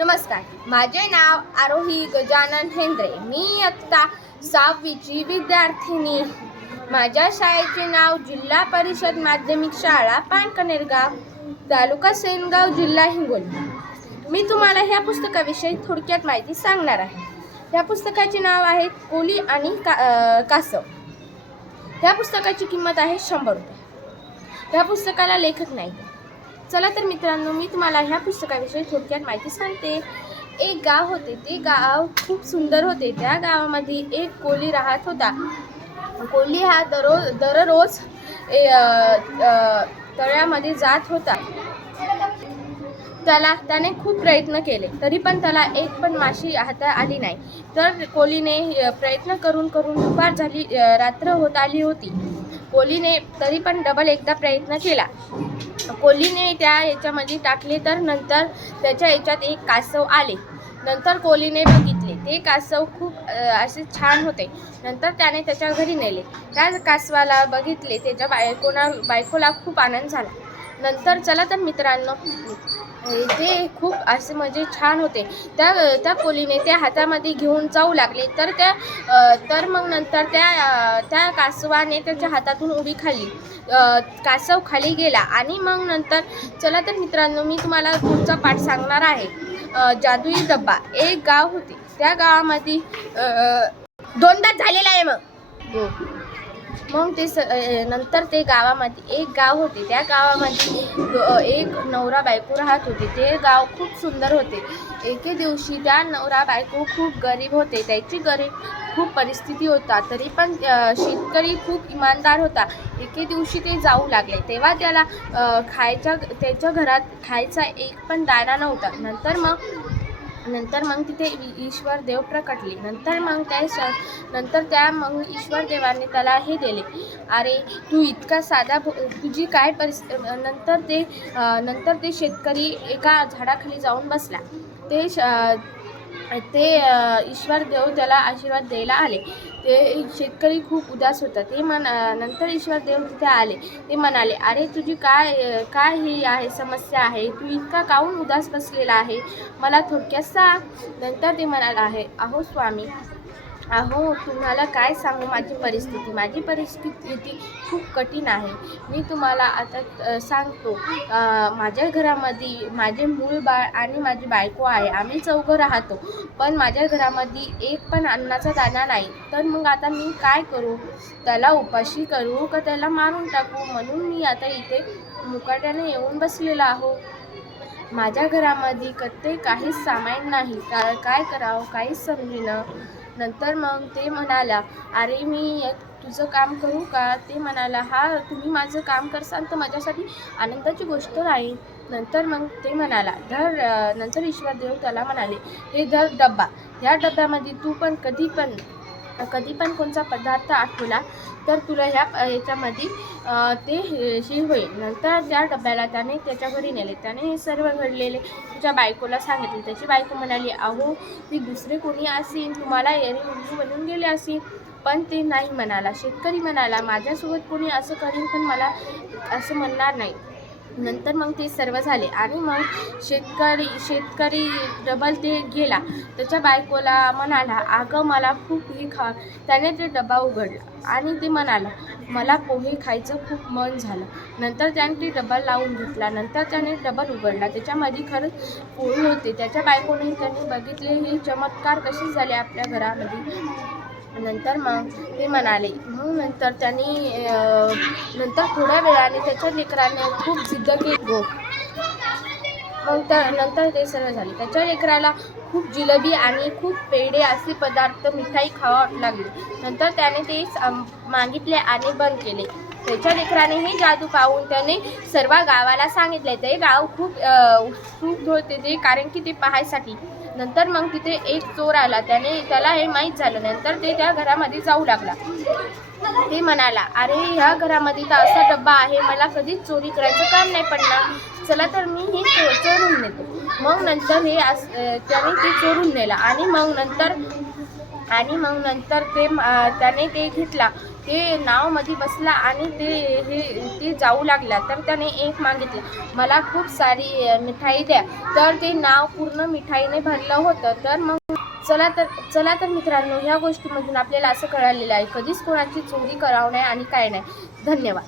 नमस्कार. माझे नाव आरोही गजानन हेंद्रे. मी आत्ता सहावीची विद्यार्थिनी. माझ्या शाळेचे नाव जिल्हा परिषद माध्यमिक शाळा पानकनेरगाव तालुका सेनगाव जिल्हा हिंगोली. मी तुम्हाला ह्या पुस्तकाविषयी थोडक्यात माहिती सांगणार आहे. ह्या पुस्तकाचे नाव आहे कोली आणि का कासव. ह्या पुस्तकाची किंमत आहे शंभर रुपये. ह्या पुस्तकाला लेखक नाही चला तर मित्रांनो मी तुम्हाला ह्या पुस्तकाविषयी थोडक्यात माहिती सांगते. एक गाव होते ते. गाव खूप सुंदर होते. त्या गावामध्ये एक कोली राहत होता. कोली हा दररोज दररोज तळ्यामध्ये जात होता. त्याला त्याने खूप प्रयत्न केले. तरी पण त्याला एक पण माशी हाता आली नाही. तर कोलीने प्रयत्न करून करून दुपार झाली रात्र होत आली होती. कोलीने तरी पण डबल एकदा प्रयत्न केला. कोलीने त्या याच्यामध्ये टाकले तर नंतर त्याच्या याच्यात एक कासव आले. नंतर कोलीने बघितले. ते कासव खूप असे छान होते. नंतर त्याने त्याच्या घरी नेले. त्या कासवाला बघितले. त्याच्या बायकोना बायकोला खूप आनंद झाला. नंतर चला तर मित्रांनो ते खूप असे म्हणजे छान होते. त्या त्या कोलीने त्या हातामध्ये घेऊन जाऊ लागले. तर त्या तर मग नंतर त्या त्या कासवाने त्याच्या हातातून उडी खाल्ली. कासव खाली गेला आणि मग नंतर चला तर मित्रांनो मी तुम्हाला पुढचा पाठ सांगणार आहे. जादुई डब्बा एक गाव होते. त्या गावामध्ये दोनदा झालेला आहे मग. हो. मग ते स नंतर ते गावामध्ये एक गाव होते. त्या गावामध्ये एक नवरा बायको राहत होते. ते गाव खूप सुंदर होते. एके दिवशी त्या नवरा बायको खूप गरीब होते. त्याची गरीब खूप परिस्थिती होता. तरी पण शेतकरी खूप इमानदार होता. एके दिवशी ते जाऊ लागले. तेव्हा त्याला खायच्या त्याच्या घरात खायचा एक पण दाणा नव्हता. नंतर मग नंतर मग तिथे ईश्वर देव प्रकटले. नंतर मग त्या नंतर त्या मग ईश्वर देवाने त्याला हे दिले. अरे तू इतका साधा भो- तुझी काय परिस्थिती नंतर ते नंतर ते शेतकरी एका झाडाखाली जाऊन बसला. ते श- ते ईश्वर देव त्याला आशीर्वाद द्यायला आले. ते शेतकरी खूप उदास होता ते मन नंतर ईश्वर देव तिथे आले. ते म्हणाले अरे तुझी काय काय ही आहे समस्या आहे? तू इतका काहून उदास बसलेला आहे? मला थोडक्यात सांग. नंतर ते म्हणाला आहे अहो स्वामी अहो तुम्हाला काय सांगू माझी परिस्थिती? माझी परिस्थिती खूप कठीण आहे. मी तुम्हाला आता सांगतो. माझ्या घरामध्ये माझे मूळ बाळ आणि माझी बायको आहे. आम्ही चौघं राहतो. पण माझ्या घरामध्ये एक पण अन्नाचा दाणा नाही. तर मग आता मी काय करू? त्याला उपाशी करू का त्याला मारून टाकू? म्हणून मी आता इथे मुकाट्याने येऊन बसलेला आहो. माझ्या घरामध्ये कत्ते काहीच सामान नाही. का काय करावं? काहीच समजेना. नंतर मग ते म्हणाला अरे मी एक तुझं काम करू का? ते म्हणाला हा तुम्ही माझं काम करसाल तर माझ्यासाठी आनंदाची गोष्ट राहील नंतर मग ते म्हणाला धर नंतर ईश्वर देव त्याला म्हणाले हे धर डब्बा ह्या डब्यामध्ये तू पण कधी पण कधी पण कोणता पदार्थ आठवला तर तुला ह्या याच्यामध्ये ते हे- हे होईल. नंतर त्या डब्याला त्याने त्याच्या घरी नेले. त्याने हे सर्व घडलेले. तुझ्या बायकोला सांगितले. त्याची बायको म्हणाली अहो ती दुसरे कोणी असेल? तुम्हाला एरी मुलगी बनून गेले असेल. पण ते नाही म्हणाला. शेतकरी म्हणाला माझ्यासोबत कोणी असं करेल पण मला असं म्हणणार नाही. नंतर मग ते सर्व झाले. आणि मग शेतकरी शेतकरी डबल ते गेला. त्याच्या बायकोला म्हणाला अगं मला खूप हे खा. त्याने ते डबा उघडला आणि ते म्हणाला मला पोहे खायचं खूप मन झालं. नंतर त्याने ते डबा लावून घेतला. नंतर त्याने डबल उघडला. त्याच्यामध्ये खरंच पोहे होते. त्याच्या बायकोने त्याने बघितले हे चमत्कार कसे झाले आपल्या घरामध्ये? नंतर मग ते म्हणाले मग नंतर त्यांनी नंतर थोड्या वेळाने त्याच्या लेकराने खूप जिद्द केली. गो मग त्या नंतर ते सर्व झाले. त्याच्या लेकराला खूप जिलेबी आणि खूप पेढे असे पदार्थ मिठाई खावा लागले. नंतर त्याने ते मागितले आणि बंद केले. त्याच्या लेकराने हे जादू पाहून त्याने सर्व गावाला सांगितले. ते गाव खूप उत्सुक होते ते कारण की ते पाहायसाठी. नंतर मग तिथे एक चोर आला. त्याने त्याला हे माहीत झालं. नंतर ते त्या घरामध्ये जाऊ लागला. ते म्हणाला अरे ह्या घरामध्ये तर असा डब्बा आहे. मला कधीच चोरी करायचं काम नाही पडणार. चला तर मी हे चो चोरून नेतो. मग नंतर हे त्याने ते चोरून नेला. आणि मग नंतर आणि मग नंतर ते त्याने ते घेतला. ते नावमध्ये बसला आणि ते हे ते जाऊ लागला. तर त्याने एक मागितलं मला खूप सारी मिठाई द्या. तर ते नाव पूर्ण मिठाईने भरलं होतं. तर मग चला तर चला तर मित्रांनो ह्या गोष्टीमधून आपल्याला असं कळालेलं आहे कधीच कोणाची चोरी करावं नाही आणि काय नाही. धन्यवाद.